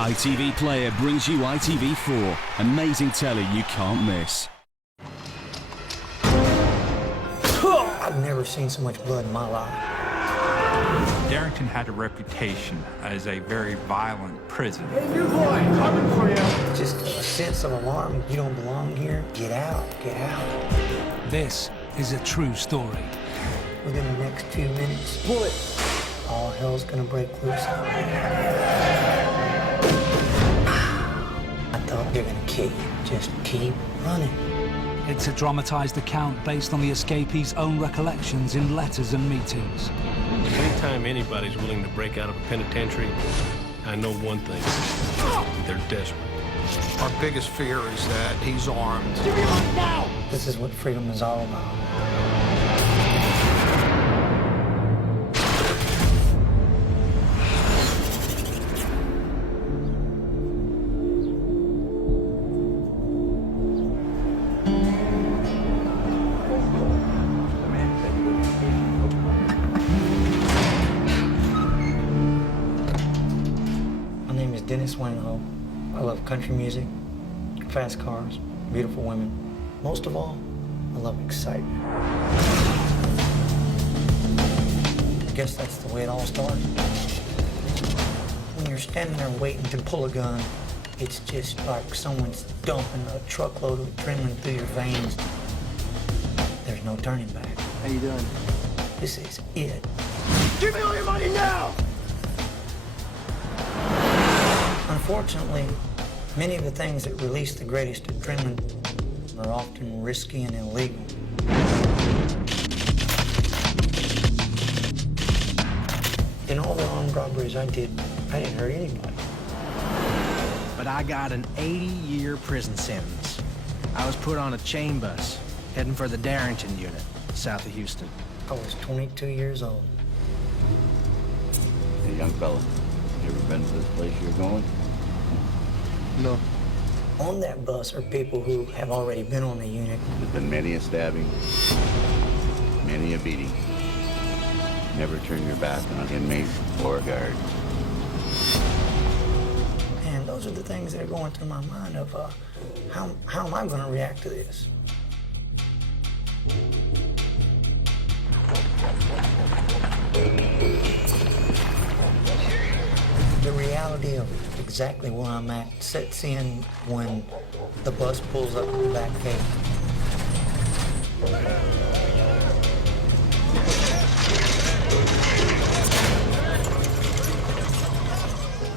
ITV Player brings you ITV4, amazing telly you can't miss. I've never seen so much blood in my life. Darrington had a reputation as a very violent prison. Hey, new boy, coming for you. Just a sense of alarm. You don't belong here. Get out, get out. This is a true story. Within the next few minutes, Bullet. all hell's gonna break loose. I thought they're gonna kill you. Just keep running. It's a dramatized account based on the escapee's own recollections in letters and meetings. Anytime anybody's willing to break out of a penitentiary, I know one thing. They're desperate. Our biggest fear is that he's armed. Give me one now. This is what freedom is all about. I love country music, fast cars, beautiful women. Most of all, I love excitement. I guess that's the way it all started. When you're standing there waiting to pull a gun, it's just like someone's dumping a truckload of adrenaline through your veins. There's no turning back. How you doing? This is it. Give me all your money now. Unfortunately, many of the things that release the greatest adrenaline are often risky and illegal. In all the armed robberies I didn't hurt anybody. But I got an 80-year prison sentence. I was put on a chain bus, heading for the Darrington unit, south of Houston. I was 22 years old. Hey, young fella, you ever been to this place you're going? No. On that bus are people who have already been on the unit. There's been many a stabbing, many a beating. Never turn your back on an inmate or a guard. And those are the things that are going through my mind of how am I going to react to this? The reality of exactly where I'm at sets in when the bus pulls up to the back gate.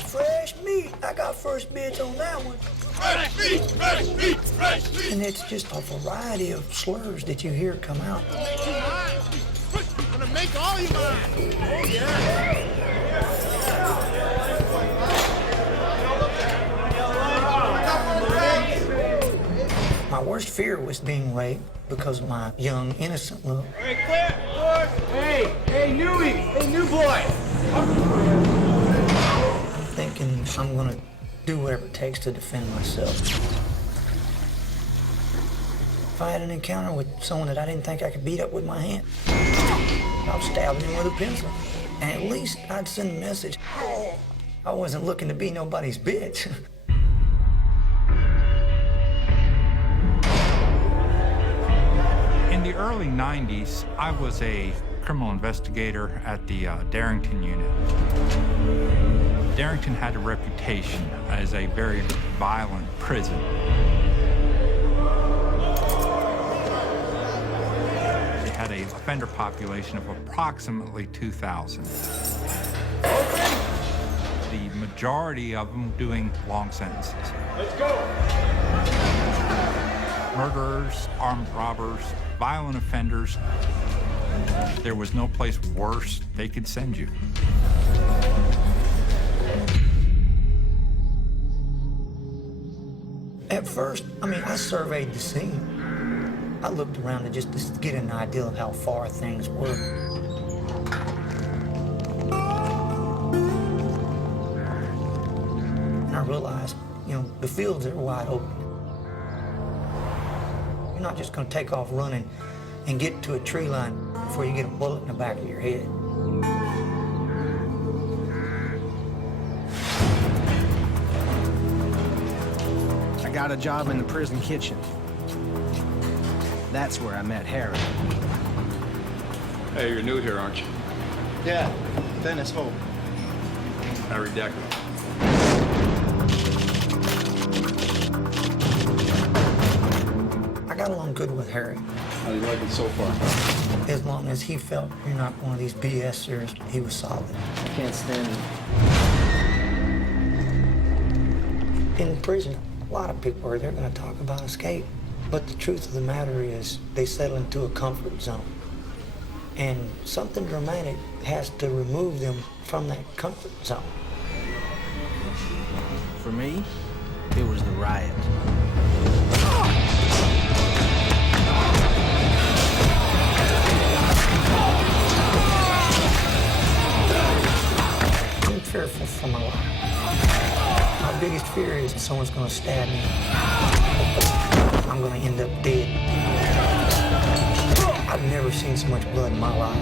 Fresh meat! I got first bids on that one. Fresh meat, fresh meat, fresh meat. And it's just a variety of slurs that you hear come out. I'm gonna make all you mine. Oh, yeah. My worst fear was being raped because of my young, innocent look. All right, clear. Hey, newie. Hey, new boy. I'm thinking I'm gonna do whatever it takes to defend myself. If I had an encounter with someone that I didn't think I could beat up with my hand, I'd stab him with a pencil. And at least I'd send a message. I wasn't looking to be nobody's bitch. In the early 90s, I was a criminal investigator at the Darrington unit. Darrington had a reputation as a very violent prison. They had an offender population of approximately 2,000. The majority of them doing long sentences. Let's go. Murderers, armed robbers, violent offenders. There was no place worse they could send you. At first, I surveyed the scene. I looked around to get an idea of how far things were. And I realized, the fields are wide open. You're not just going to take off running and get to a tree line before you get a bullet in the back of your head. got a job in the prison kitchen. That's where I met Harry. Hey, you're new here, aren't you? Yeah, Dennis Hope. Harry Decker. I got along good with Harry. How do you like it so far? As long as he felt you're not one of these BSers, he was solid. I can't stand it. In prison, a lot of people are there going to talk about escape. But the truth of the matter is they settle into a comfort zone. And something dramatic has to remove them from that comfort zone. For me, it was the riot. I'm fearful for my life. My biggest fear is someone's going to stab me. I'm going to end up dead. I've never seen so much blood in my life.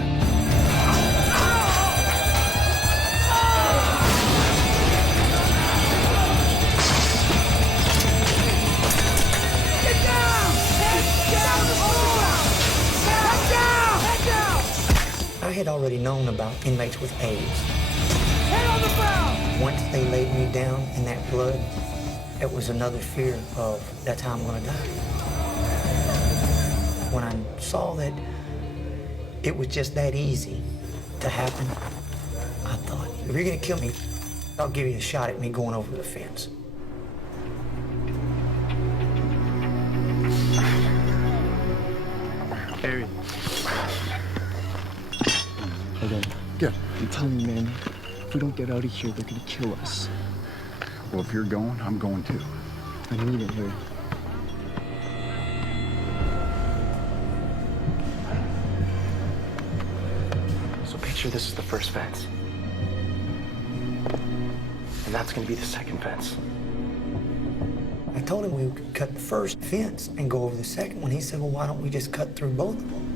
I had already known about inmates with AIDS. Head on the ground! Once they laid me down in that blood, it was another fear of that's how I'm gonna die. When I saw that it was just that easy to happen, I thought, if you're gonna kill me, I'll give you a shot at me going over the fence. Harry. Okay, Good. I'm telling you, man, if we don't get out of here, they're gonna kill us. Well, if you're going, I'm going too. I need it, Harry. So picture this is the first fence. And that's gonna be the second fence. I told him we could cut the first fence and go over the second one. He said, well, why don't we just cut through both of them?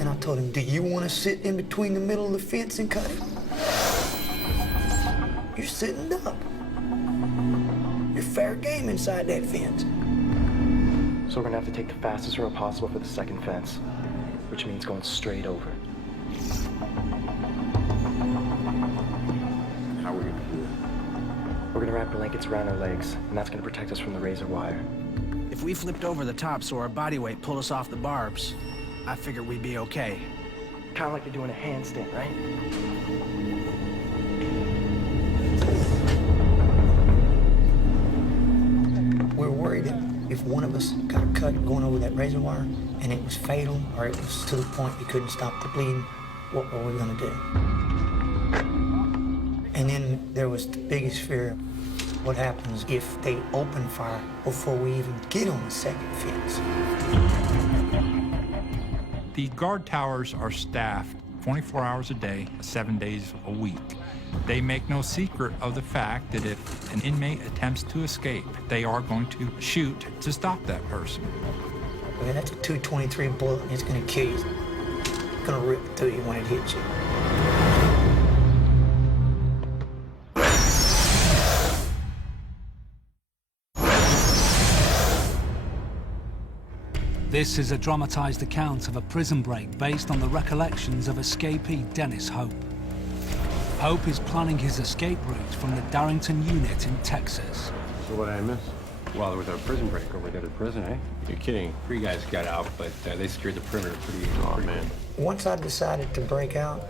And I told him, do you want to sit in between the middle of the fence and cut it? You're sitting up. You're fair game inside that fence. So we're gonna have to take the fastest road possible for the second fence, which means going straight over. How are we gonna do it? We're gonna wrap blankets around our legs, and that's gonna protect us from the razor wire. If we flipped over the top so our body weight pulled us off the barbs, I figured we'd be okay. Kinda like you're doing a handstand, right? We were worried that if one of us got cut going over that razor wire and it was fatal or it was to the point you couldn't stop the bleeding, what were we gonna do? And then there was the biggest fear. What happens if they open fire before we even get on the second fence? The guard towers are staffed 24 hours a day, 7 days a week. They make no secret of the fact that if an inmate attempts to escape, they are going to shoot to stop that person. Okay, that's a .223 bullet and it's gonna kill you. It's gonna rip through you when it hits you. This is a dramatized account of a prison break based on the recollections of escapee Dennis Hope. Hope is planning his escape route from the Darrington unit in Texas. So what did I miss? Well, there was a prison break over there at the prison, eh? You're kidding. 3 guys got out, but they secured the perimeter pretty man. Once I decided to break out,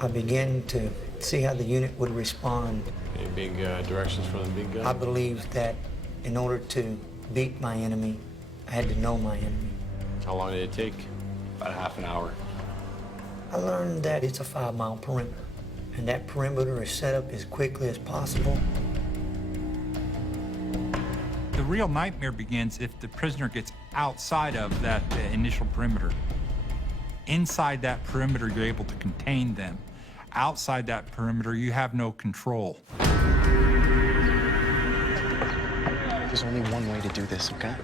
I began to see how the unit would respond. Any big directions from the big guy? I believed that in order to beat my enemy, I had to know my enemy. How long did it take? About a half an hour. I learned that it's a 5-mile perimeter, and that perimeter is set up as quickly as possible. The real nightmare begins if the prisoner gets outside of that initial perimeter. Inside that perimeter, you're able to contain them. Outside that perimeter, you have no control. There's only one way to do this, okay?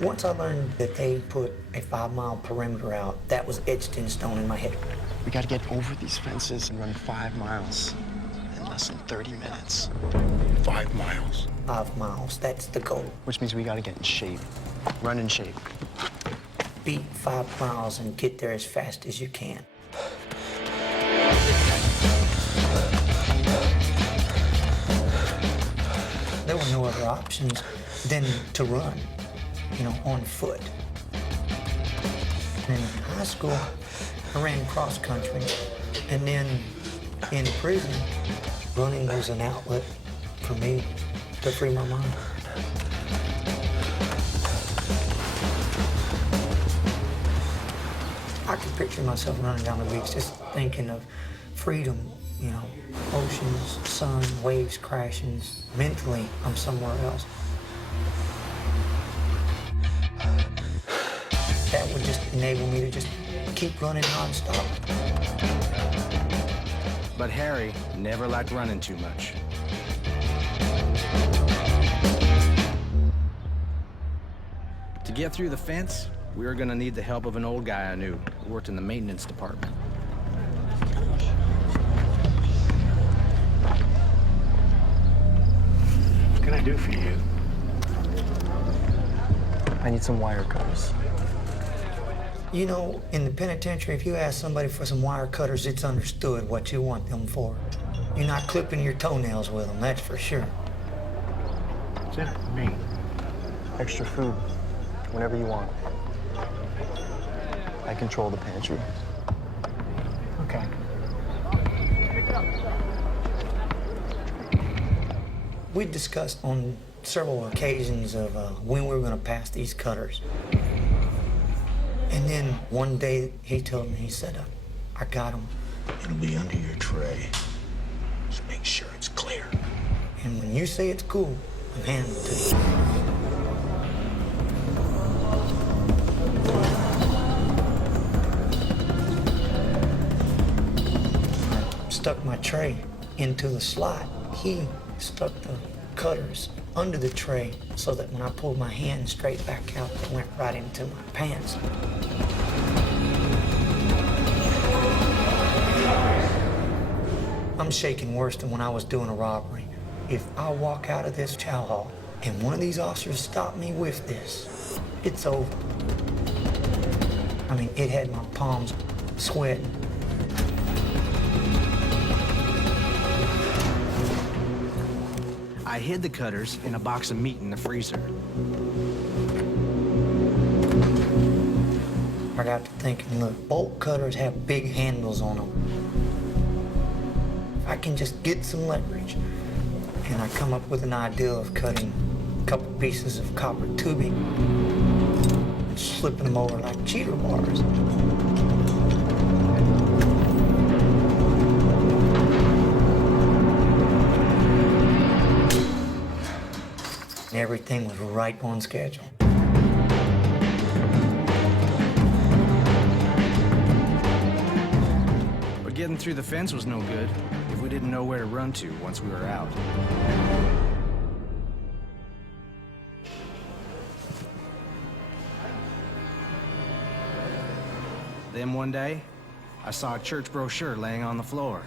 Once I learned that they put a 5-mile perimeter out, that was etched in stone in my head. We gotta get over these fences and run 5 miles and less than 30 minutes. 5 miles. 5 miles, that's the goal. Which means we gotta get in shape. Run in shape. Beat 5 miles and get there as fast as you can. There were no other options than to run, you know, on foot. In high school, I ran cross country, and then in prison, running was an outlet for me to free my mind. I could picture myself running down the beach just thinking of freedom, you know, oceans, sun, waves crashing. Mentally, I'm somewhere else. That would just enable me to just keep running nonstop. But Harry never liked running too much. To get through the fence, we were gonna need the help of an old guy I knew who worked in the maintenance department. What can I do for you? I need some wire cutters. You know, in the penitentiary, if you ask somebody for some wire cutters, it's understood what you want them for. You're not clipping your toenails with them, that's for sure. What's in it for me? Extra food, whenever you want. I control the pantry. Okay. We discussed on several occasions of when we were going to pass these cutters. And then one day he told me, he said, I got them. It'll be under your tray. Just make sure it's clear. And when you say it's cool, I'm handing it to you. I stuck my tray into the slot. He stuck the cutters under the tray so that when I pulled my hand straight back out, it went right into my pants. I'm shaking worse than when I was doing a robbery. If I walk out of this chow hall and one of these officers stop me with this, it's over. I mean, it had my palms sweating. I hid the cutters in a box of meat in the freezer. I got to thinking, look, bolt cutters have big handles on them. If I can just get some leverage, and I come up with an idea of cutting a couple pieces of copper tubing and slipping them over like cheater bars. Everything was right on schedule. But getting through the fence was no good if we didn't know where to run to once we were out. Then one day, I saw a church brochure laying on the floor.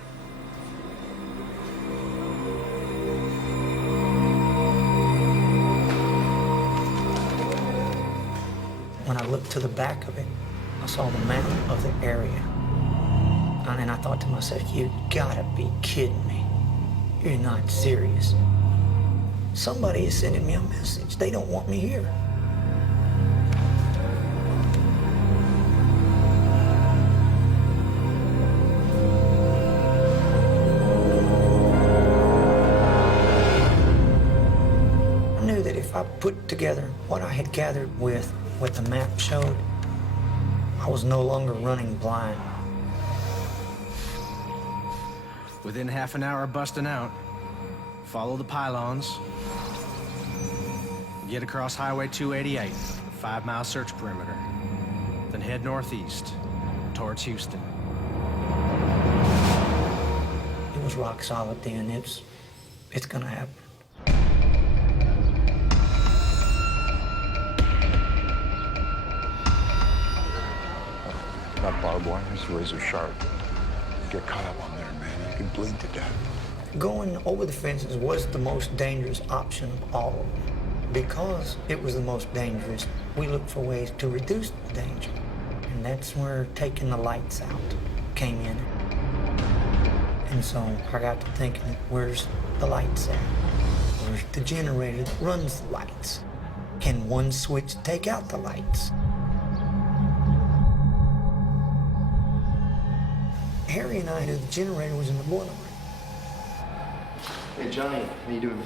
When I looked to the back of it, I saw the map of the area. And I thought to myself, you gotta be kidding me. You're not serious. Somebody is sending me a message. They don't want me here. I knew that if I put together what I had gathered with what the map showed, I was no longer running blind. Within half an hour of busting out, follow the pylons, get across Highway 288, 5-mile search perimeter, then head northeast towards Houston. It was rock solid then. It's gonna happen. That barbed wire is razor sharp. Get caught up on there, man. You could bleed to death. Going over the fences was the most dangerous option of all of them. Because it was the most dangerous, we looked for ways to reduce the danger. And that's where taking the lights out came in. And so I got to thinking, where's the lights at? Where's the generator that runs the lights? Can one switch take out the lights? Harry and I knew the generator was in the boiler room. Hey, Johnny, how you doing?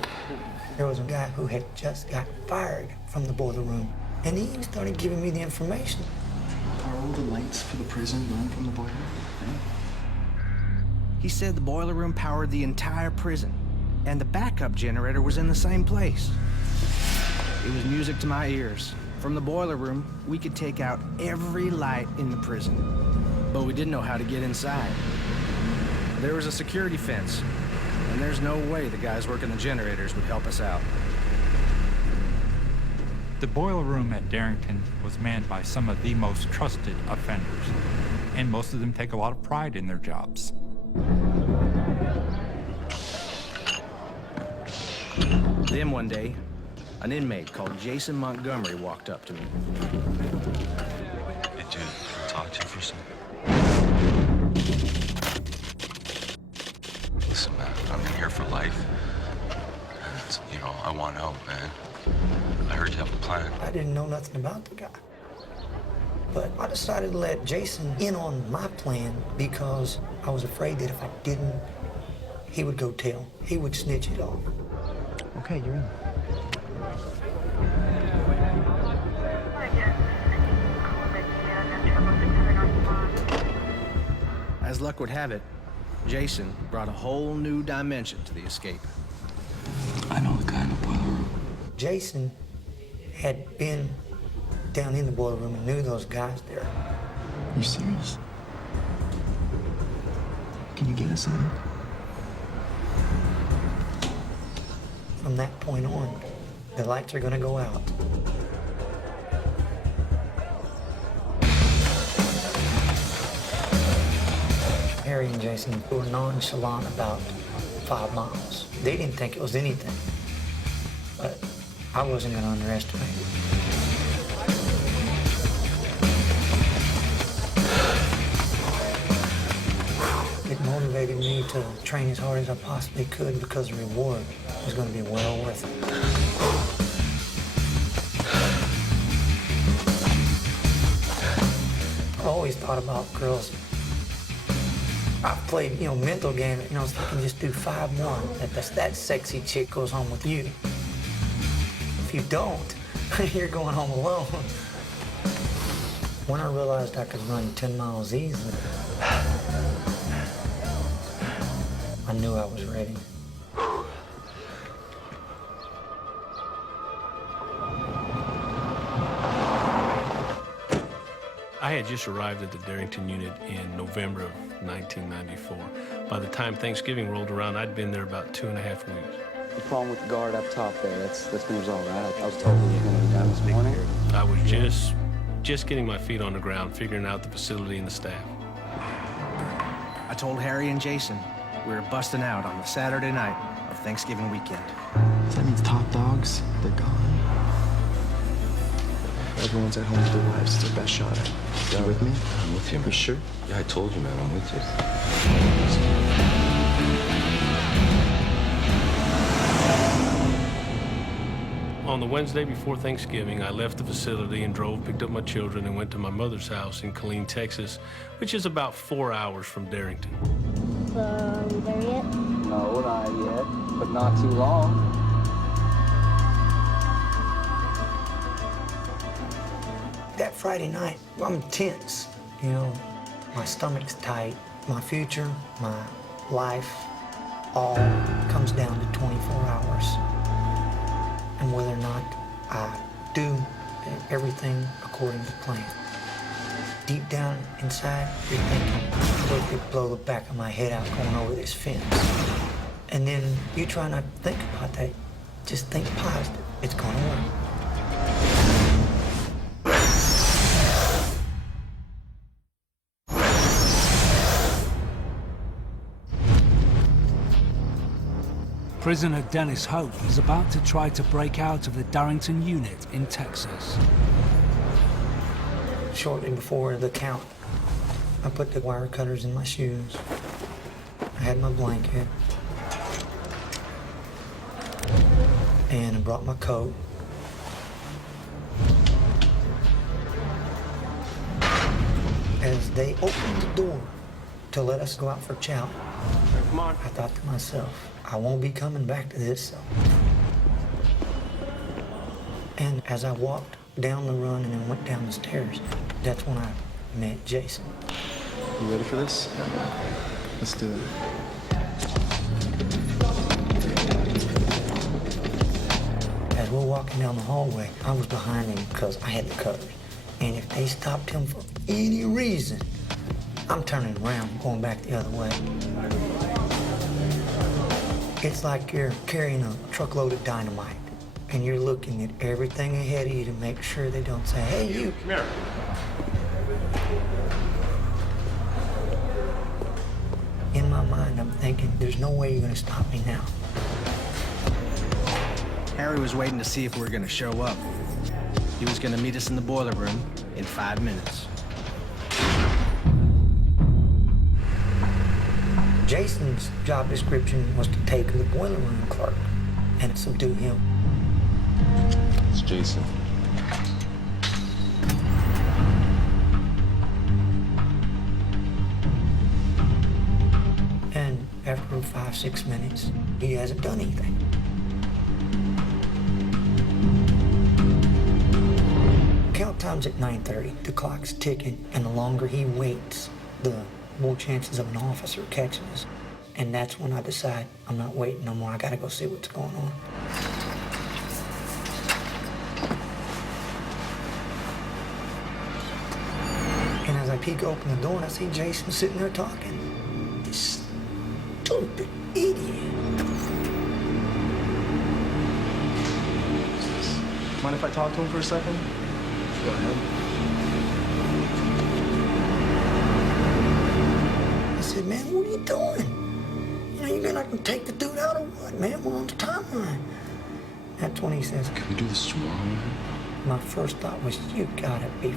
There was a guy who had just got fired from the boiler room, and he started giving me the information. Are all the lights for the prison run from the boiler? He said the boiler room powered the entire prison, and the backup generator was in the same place. It was music to my ears. From the boiler room, we could take out every light in the prison, but we didn't know how to get inside. There was a security fence, and there's no way the guys working the generators would help us out. The boiler room at Darrington was manned by some of the most trusted offenders, and most of them take a lot of pride in their jobs. Then one day, an inmate called Jason Montgomery walked up to me. Hey, dude, can I talk to you for a second? Listen, man, I'm in here for life. And, you know, I want out, man. I heard you have a plan. I didn't know nothing about the guy. But I decided to let Jason in on my plan because I was afraid that if I didn't, he would go tell. He would snitch it off. Okay, you're in. As luck would have it, Jason brought a whole new dimension to the escape. I know the guy in the boiler room. Jason had been down in the boiler room and knew those guys there. You serious? Can you get us in? From that point on, the lights are gonna go out. Harry and Jason were nonchalant about 5 miles. They didn't think it was anything, but I wasn't gonna underestimate it. It motivated me to train as hard as I possibly could because the reward was going to be well worth it. I always thought about girls. I played, mental game. So I can just do 5 more. That sexy chick goes home with you. If you don't, you're going home alone. When I realized I could run 10 miles easily, I knew I was ready. I had just arrived at the Darrington unit in November of 1994. By the time Thanksgiving rolled around, I'd been there about 2.5 weeks. The problem with the guard up top there, that's been resolved, right? I was told we were going to be done this morning. I was just getting my feet on the ground, figuring out the facility and the staff. I told Harry and Jason we were busting out on the Saturday night of Thanksgiving weekend. So that means top dogs, they're gone. Everyone's at home with their wives. It's their best shot. You with me? I'm with you, man. You sure? Yeah, I told you, man, I'm with you. On the Wednesday before Thanksgiving, I left the facility and picked up my children and went to my mother's house in Killeen, Texas, which is about 4 hours from Darrington. So, are we there yet? No, not yet, but not too long. That Friday night, I'm tense. My stomach's tight. My future, my life, all comes down to 24 hours. And whether or not I do everything according to plan. Deep down inside, you're thinking, I could blow the back of my head out going over this fence. And then you try not to think about that. Just think positive. It's gonna work. Prisoner Dennis Hope is about to try to break out of the Darrington unit in Texas. Shortly before the count, I put the wire cutters in my shoes. I had my blanket. And I brought my coat. As they opened the door to let us go out for chow, Come on. I thought to myself, I won't be coming back to this cell. And as I walked down the run and then went down the stairs, that's when I met Jason. You ready for this? Let's do it. As we're walking down the hallway, I was behind him because I had the cutters. And if they stopped him for any reason, I'm turning around and going back the other way. It's like you're carrying a truckload of dynamite and you're looking at everything ahead of you to make sure they don't say, hey, you. Come here. In my mind, I'm thinking, there's no way you're gonna stop me now. Harry was waiting to see if we were gonna show up. He was gonna meet us in the boiler room in 5 minutes. Jason's job description was to take the boiler room clerk and subdue him. It's Jason. And after 5-6 minutes, he hasn't done anything. Count time's at 9:30. The clock's ticking, and the longer he waits, the more chances of an officer catching us. And that's when I decide I'm not waiting no more. I gotta go see what's going on. And as I peek open the door and I see Jason sitting there talking. This stupid idiot. Mind if I talk to him for a second? Go ahead. I said, man, what are you doing? You know, you're gonna take the dude out or what, man? We're on the timeline. That's when he says, Can we do this tomorrow? my first thought was, you gotta be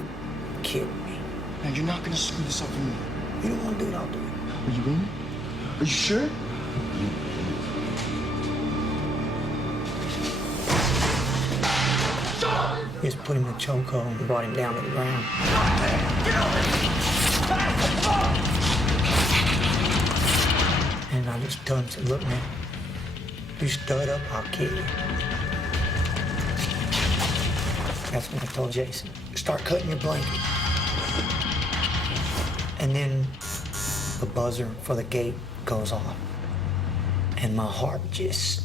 kidding me. Man, you're not gonna screw this up for me. You don't wanna do it, I'll do it. Are you in? Are you sure? Just put him in a chokehold and brought him down to the ground. And I just told him, said, look, man, you stud up, I'll kill you. That's when I told Jason, start cutting your blanket. And then the buzzer for the gate goes off. And my heart just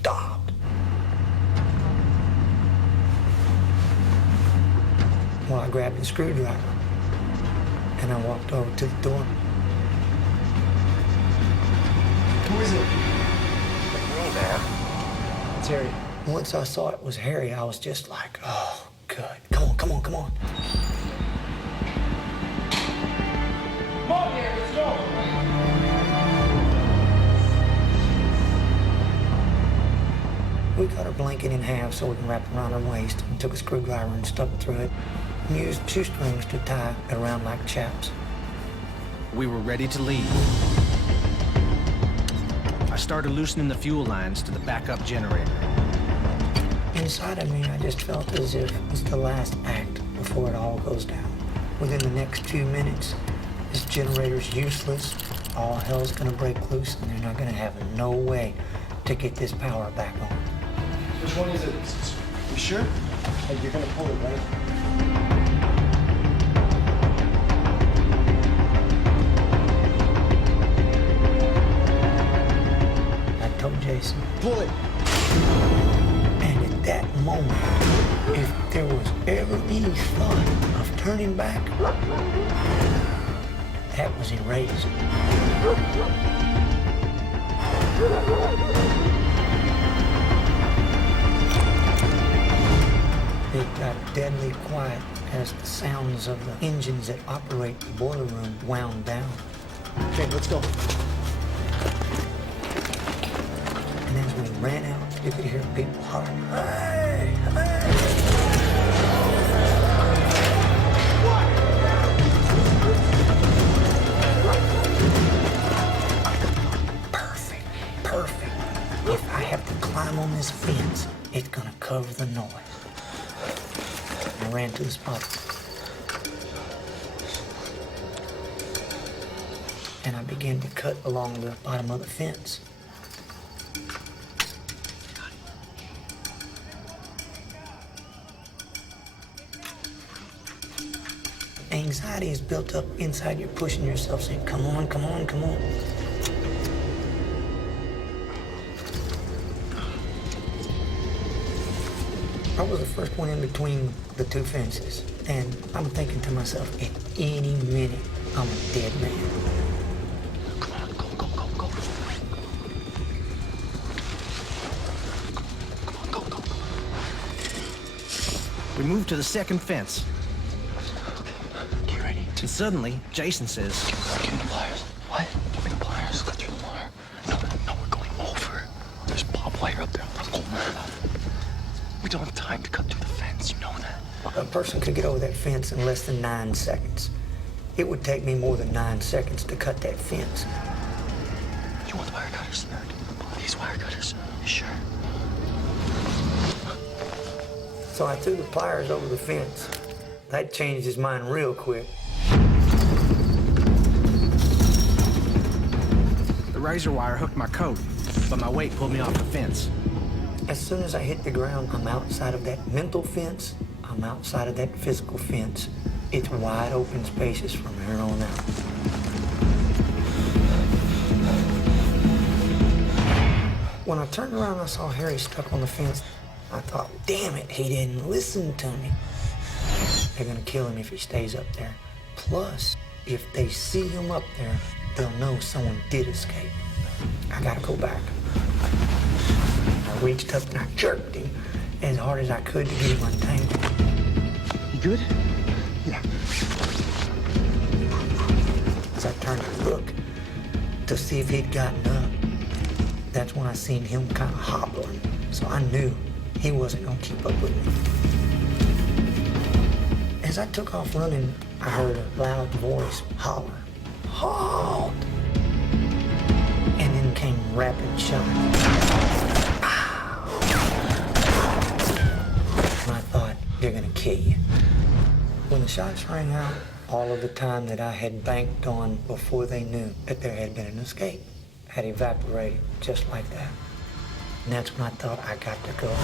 stopped. Well, I grabbed the screwdriver and I walked over to the door. Who is it? Me, man. It's Harry. Once I saw it was Harry, I was just like, oh, good. Come on, come on, come on. Come on, Harry, let's go. We cut our blanket in half so we can wrap it around our waist and took a screwdriver and stuck it through it and used shoestrings to tie it around like chaps. We were ready to leave. I started loosening the fuel lines to the backup generator. Inside of me, I just felt as if it was the last act before it all goes down. Within the next few minutes, this generator's useless, all hell's gonna break loose, and they're not gonna have no way to get this power back on. Which one is it? You sure? Like you're gonna pull it, right? I told Jason. Pull it! And at that moment, if there was ever any thought of turning back, that was erased. It got deadly quiet as the sounds of the engines that operate the boiler room wound down. Okay, let's go. And as we You could hear people hollering, "Hey, hey!" Perfect, perfect. If I have to climb on this fence, it's gonna cover the noise. I ran to the spot. And I began to cut along the bottom of the fence. Anxiety is built up inside you, pushing yourself, saying, come on, come on, come on. I was the first one in between the two fences, and I'm thinking to myself, at any minute, I'm a dead man. Come on, go. We moved to the second fence. Get ready. And suddenly, Jason says, Give me the pliers. What? Give me the pliers. Cut through the wire. No, we're going over. There's barbed wire up there. Let's go. We don't have time to cut through the fence. You know that. A person could get over that fence in less than 9 seconds. It would take me more than 9 seconds to cut that fence. You want the wire cutters? These wire cutters? You sure? So I threw the pliers over the fence. That changed his mind real quick. the razor wire hooked my coat, but my weight pulled me off the fence. As soon as I hit the ground, I'm outside of that mental fence. I'm outside of that physical fence. It's wide open spaces from here on out. When I turned around, I saw Harry stuck on the fence. I thought, damn it, he didn't listen to me. They're gonna kill him if he stays up there. Plus, if they see him up there, they'll know someone did escape. I gotta go back. I reached up and I jerked him as hard as I could to get him untangled. You good? Yeah. As I turned to look to see if he'd gotten up, that's when I seen him kind of hobbling. So I knew he wasn't gonna keep up with me. As I took off running, I heard a loud voice holler, "Halt!" And then came rapid shots. And I thought, they're gonna kill you. When the shots rang out, all of the time that I had banked on before they knew that there had been an escape had evaporated just like that. And that's when I thought, I got to go.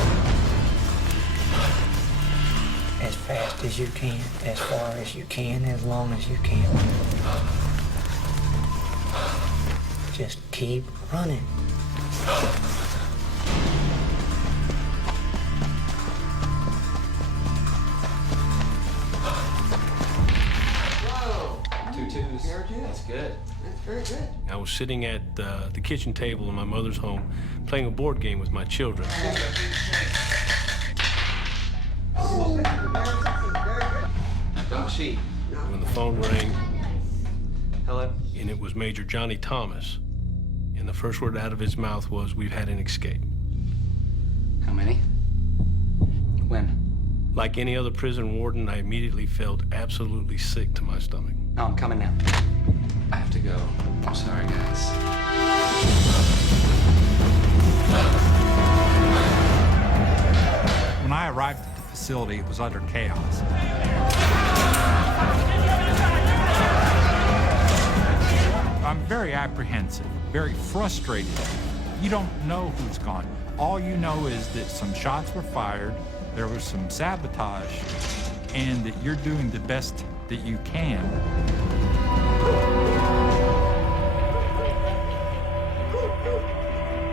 As fast as you can, as far as you can, as long as you can. Just keep running. Whoa! 2-2s. That's good. That's very good. I was sitting at the kitchen table in my mother's home playing a board game with my children. Don't cheat. When the phone rang, Hello? and it was Major Johnny Thomas, and the first word out of his mouth was, "We've had an escape." How many? When? Like any other prison warden, I immediately felt absolutely sick to my stomach. No, I'm coming now. I have to go. I'm sorry, guys. When I arrived at the facility, it was utter chaos. I'm very apprehensive, very frustrated. You don't know who's gone. All you know is that some shots were fired, there was some sabotage, and that you're doing the best that you can.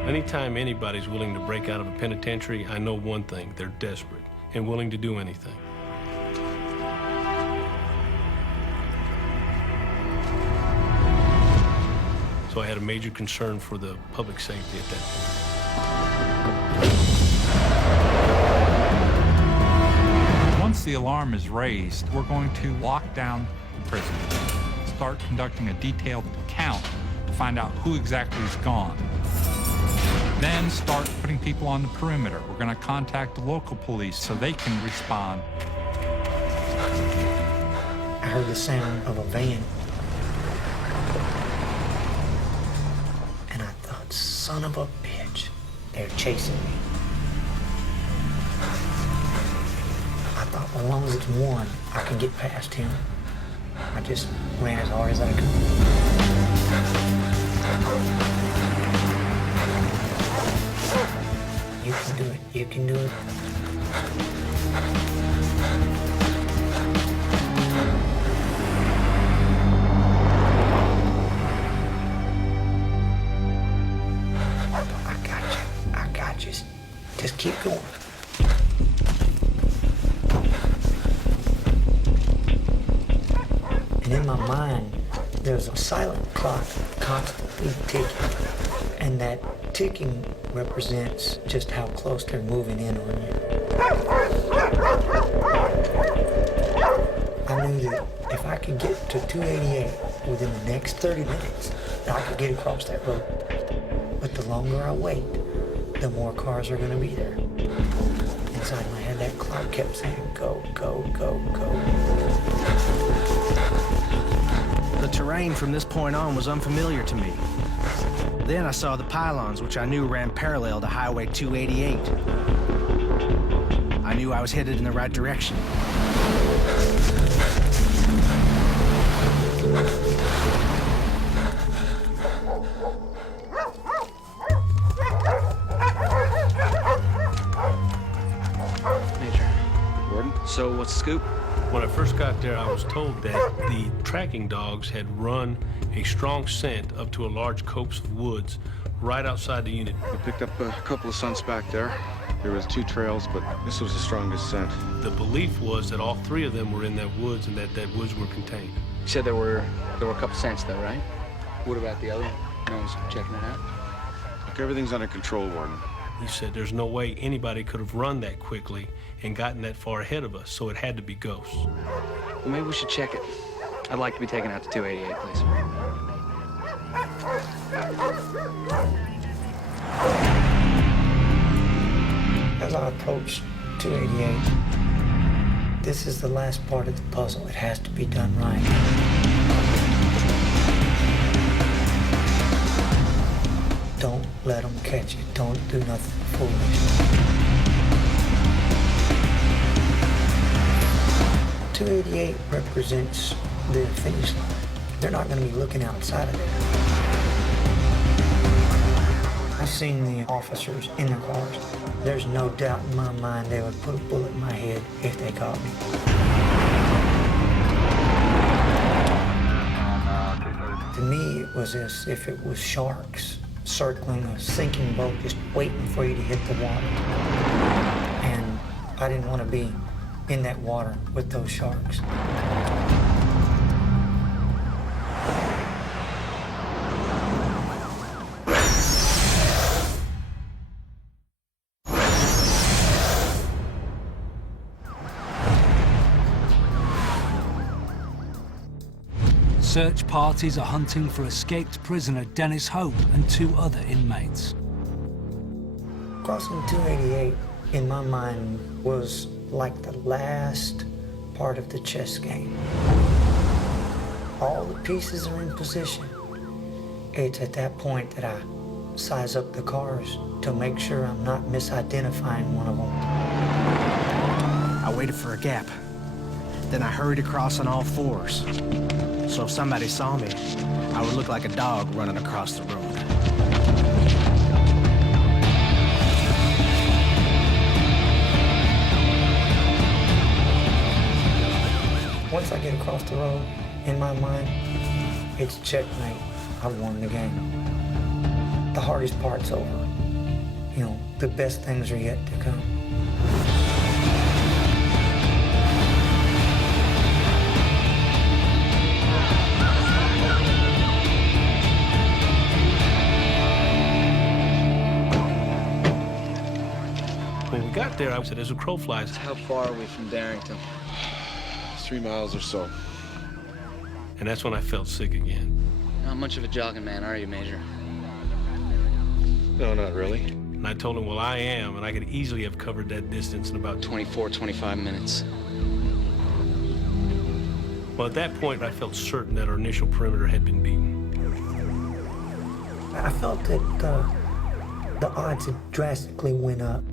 Anytime anybody's willing to break out of a penitentiary, I know one thing: they're desperate and willing to do anything. So I had a major concern for the public safety at that point. Once the alarm is raised, we're going to lock down the prison, start conducting a detailed count to find out who exactly is gone. Then start putting people on the perimeter. We're going to contact the local police so they can respond. I heard the sound of a van. And I thought, son of a bitch, they're chasing me. I thought, well, as long as it's one, I can get past him. I just ran as hard as I could. You can do it. You can do it. I got you. Just keep going. And in my mind, there's a silent clock constantly ticking. And that ticking represents just how close they're moving in on you. I knew that if I could get to 288 within the next 30 minutes, I could get across that road. But the longer I wait, the more cars are going to be there. Inside my head, that clock kept saying, go, go, go, go. The terrain from this point on was unfamiliar to me. Then I saw the pylons, which I knew ran parallel to Highway 288. I knew I was headed in the right direction. Major. Warden? So what's the scoop? When I first got there, I was told that the tracking dogs had run a strong scent up to a large copse of woods right outside the unit. We picked up a couple of scents back there. There was 2 trails, but this was the strongest scent. The belief was that all 3 of them were in that woods and that woods were contained. You said there were a couple scents though, right? What about the other one? No one's checking it out? Look, everything's under control, Warden. He said there's no way anybody could have run that quickly and gotten that far ahead of us, so it had to be ghosts. Well, maybe we should check it. I'd like to be taken out to 288, please. As I approached 288, this is the last part of the puzzle. It has to be done right. Don't let them catch you. Don't do nothing foolish. 288 represents the finish line. They're not going to be looking outside of there. I've seen the officers in their cars. There's no doubt in my mind they would put a bullet in my head if they caught me. To me, it was as if it was sharks circling a sinking boat, just waiting for you to hit the water. And I didn't want to be in that water with those sharks. Search parties are hunting for escaped prisoner Dennis Hope and 2 other inmates. Crossing 288, in my mind, was like the last part of the chess game. All the pieces are in position. It's at that point that I size up the cars to make sure I'm not misidentifying one of them. I waited for a gap. Then I hurried across on all 4s. So if somebody saw me, I would look like a dog running across the road. Once I get across the road, in my mind, it's checkmate. I've won the game. The hardest part's over. You know, the best things are yet to come. When we got there, I said, as a crow flies. How far are we from Darrington? 3 miles or so. And that's when I felt sick again. Not much of a jogging man, are you, Major? No, not really. And I told him, well, I am, and I could easily have covered that distance in about 24, 25 minutes. Well, at that point, I felt certain that our initial perimeter had been beaten. I felt that the odds had drastically went up.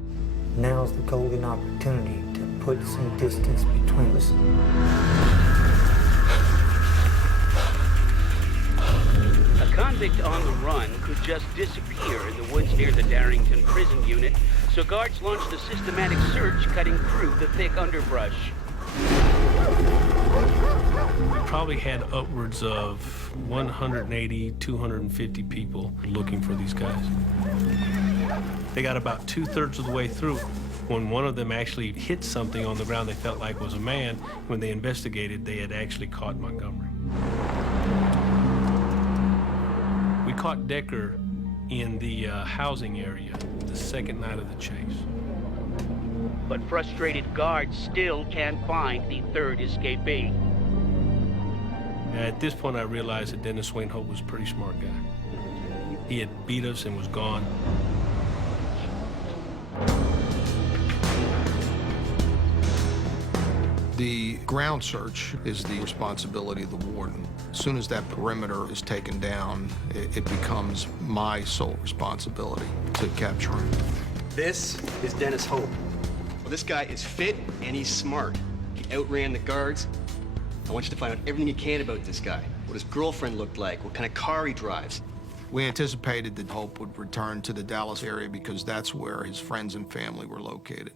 Now's the golden opportunity to put some distance between us. A convict on the run could just disappear in the woods near the Darrington prison unit, so guards launched a systematic search cutting through the thick underbrush. We probably had upwards of 180, 250 people looking for these guys. They got about 2/3 of the way through when one of them actually hit something on the ground they felt like was a man. When they investigated, they had actually caught Montgomery. We caught Decker in the housing area the second night of the chase. But frustrated guards still can't find the third escapee. At this point, I realized that Dennis Wayne Hope was a pretty smart guy. He had beat us and was gone. The ground search is the responsibility of the warden. As soon as that perimeter is taken down, it becomes my sole responsibility to capture him. This is Dennis Hope. Well, this guy is fit and he's smart. He outran the guards. I want you to find out everything you can about this guy. What his girlfriend looked like, what kind of car he drives. We anticipated that Hope would return to the Dallas area because that's where his friends and family were located.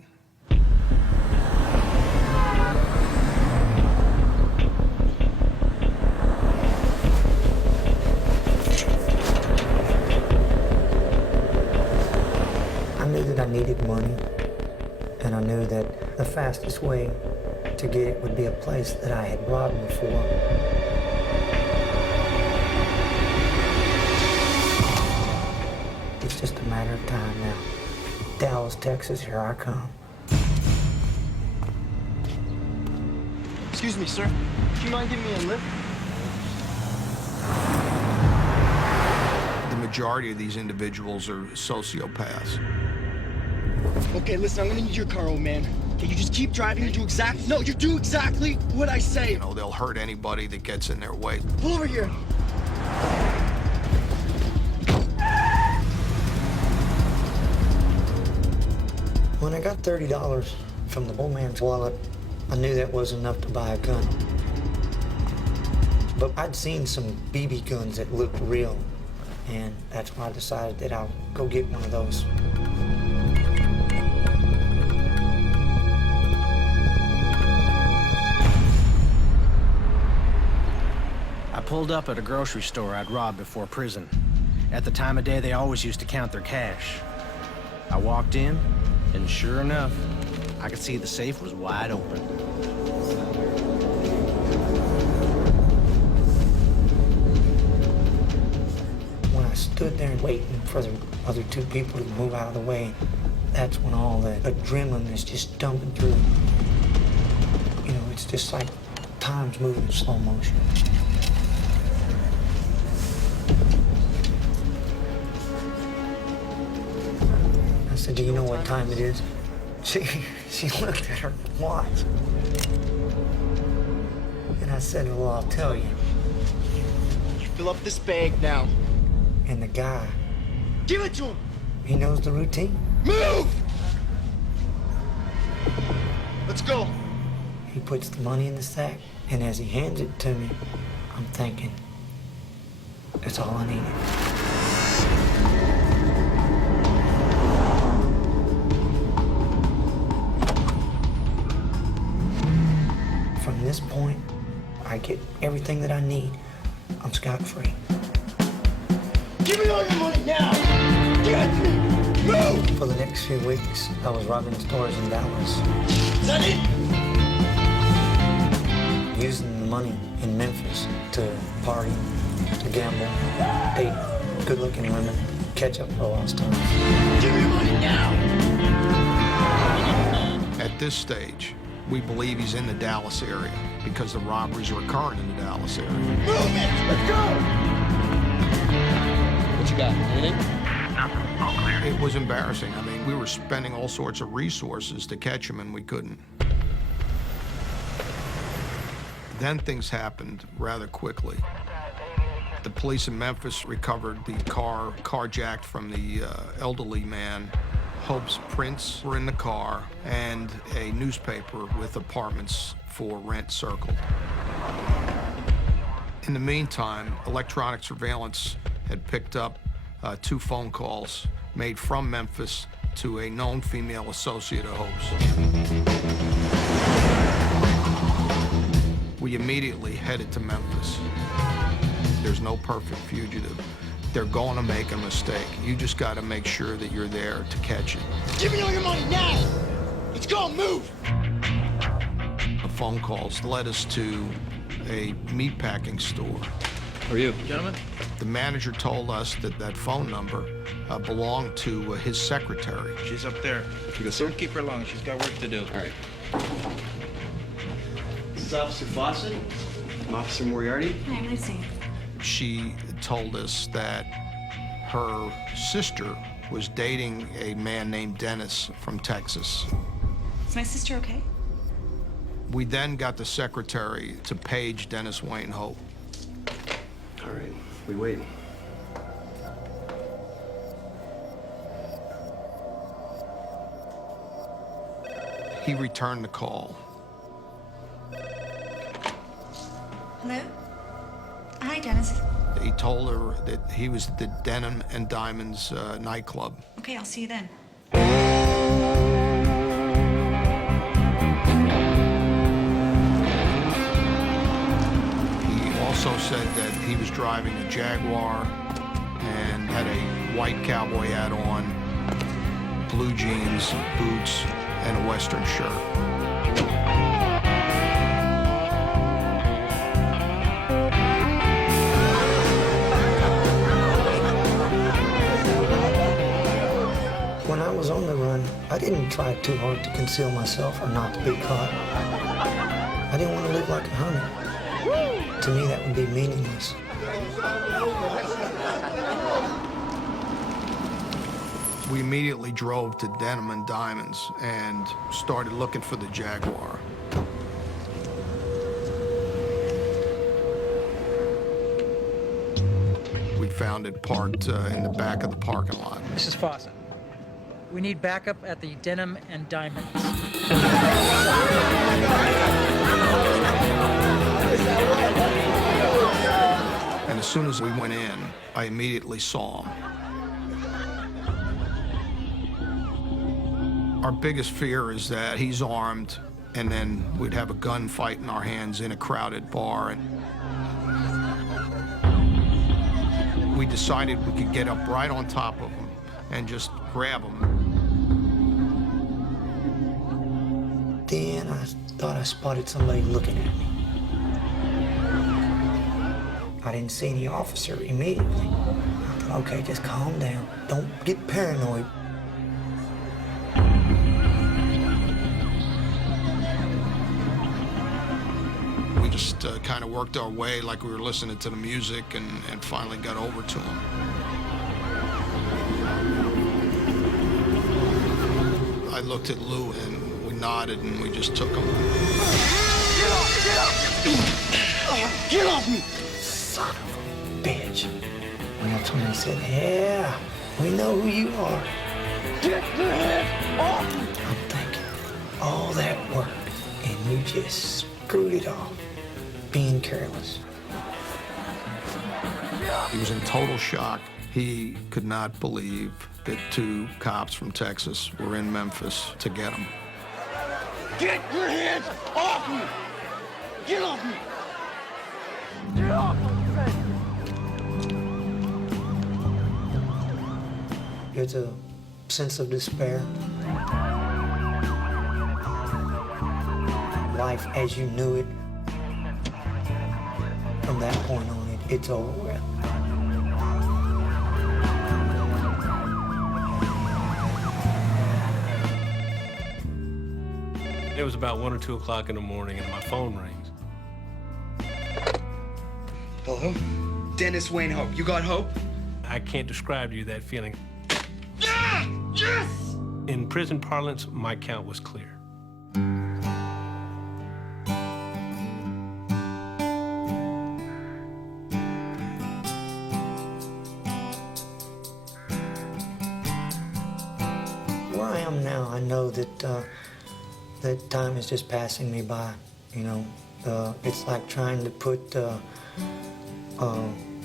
I knew that I needed money, and I knew that the fastest way to get it would be a place that I had robbed before. It's just a matter of time now. Dallas, Texas, here I come. Excuse me, sir. Do you mind giving me a lift? The majority of these individuals are sociopaths. Okay, listen, I'm gonna need your car, old man. Okay, you just keep driving, you do exactly what I say. You know, they'll hurt anybody that gets in their way. Pull over here. When I got $30 from the old man's wallet, I knew that was enough to buy a gun. But I'd seen some BB guns that looked real, and that's why I decided that I'll go get one of those. I pulled up at a grocery store I'd robbed before prison. At the time of day, they always used to count their cash. I walked in, and sure enough, I could see the safe was wide open. When I stood there waiting for the other two people to move out of the way, that's when all the adrenaline is just dumping through. You know, it's just like time's moving in slow motion. I said, do you know what time it is? She looked at her watch. And I said, well, I'll tell you. You fill up this bag now. And the guy, Give it to him. he knows the routine. Move! Let's go. He puts the money in the sack, and as he hands it to me, I'm thinking, that's all I needed. From this point, I get everything that I need. I'm scot-free. Give me all your money now! Give it to me! Move! For the next few weeks, I was robbing stores in Dallas. Is that it? Using the money in Memphis to party, to gamble, date good-looking women, catch up for lost time. Give me your money now! At this stage, we believe he's in the Dallas area because the robberies are occurring in the Dallas area. Move it! Let's go! What you got? Anything? Nothing. It was embarrassing. I mean, we were spending all sorts of resources to catch him, and we couldn't. Then things happened rather quickly. The police in Memphis recovered the car carjacked from the elderly man. Hope's prints were in the car, and a newspaper with apartments for rent circled. In the meantime, electronic surveillance had picked up 2 phone calls made from Memphis to a known female associate of Hope's. We immediately headed to Memphis. There's no perfect fugitive. They're going to make a mistake. You just got to make sure that you're there to catch it. Give me all your money now! Let's go, move! The phone calls led us to a meatpacking store. Who are you, gentlemen? The manager told us that that phone number belonged to his secretary. She's up there. Don't keep her long. She's got work to do. All right. This is Officer Fawcett. I'm Officer Moriarty. Hi, I'm Lucy. She told us that her sister was dating a man named Dennis from Texas. Is my sister okay? We then got the secretary to page Dennis Wayne Hope. All right, we wait. He returned the call. Hello? Hi, Dennis. He told her that he was at the Denim and Diamonds nightclub. Okay, I'll see you then. He also said that he was driving a Jaguar and had a white cowboy hat on, blue jeans, boots, and a Western shirt. When I was on the run, I didn't try too hard to conceal myself or not to be caught. I didn't want to live like a hermit. To me, that would be meaningless. We immediately drove to Denim and Diamonds and started looking for the Jaguar. We found it parked in the back of the parking lot. Mrs. Fawcett, we need backup at the Denim and Diamonds. And as soon as we went in, I immediately saw him. Our biggest fear is that he's armed, and then we'd have a gunfight in our hands in a crowded bar. And we decided we could get up right on top of him and just grab him. Then I thought I spotted somebody looking at me. I didn't see any officer immediately. I thought, okay, just calm down. Don't get paranoid. We just kind of worked our way like we were listening to the music and finally got over to him. I looked at Lou and we nodded and we just took him. Get off! Get off! Get off me! Son of a bitch. When that's when they said, yeah, we know who you are. Get your head off! I'm thinking, all that work and you just screwed it off. Being careless. He was in total shock. He could not believe that 2 cops from Texas were in Memphis to get him. Get your hands off me! Get off me! Get off! There's a sense of despair. Life as you knew it, from that point on, it's over with. It was about 1 or 2 o'clock in the morning and my phone rings. Hello? Dennis Wayne Hope. You got Hope? I can't describe to you that feeling. Ah! Yes! In prison parlance, my count was clear. Where I am now, I know that that time is just passing me by. You know, it's like trying to put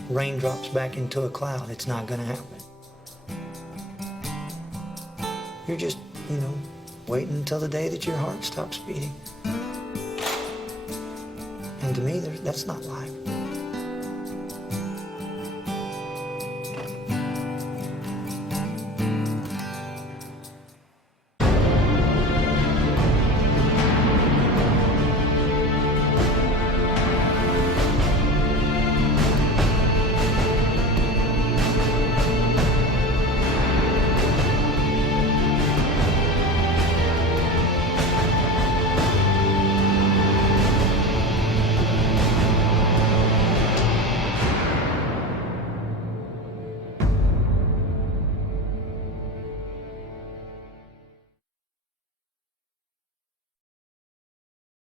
raindrops back into a cloud. It's not going to happen. You're just, you know, waiting until the day that your heart stops beating. And to me, that's not life.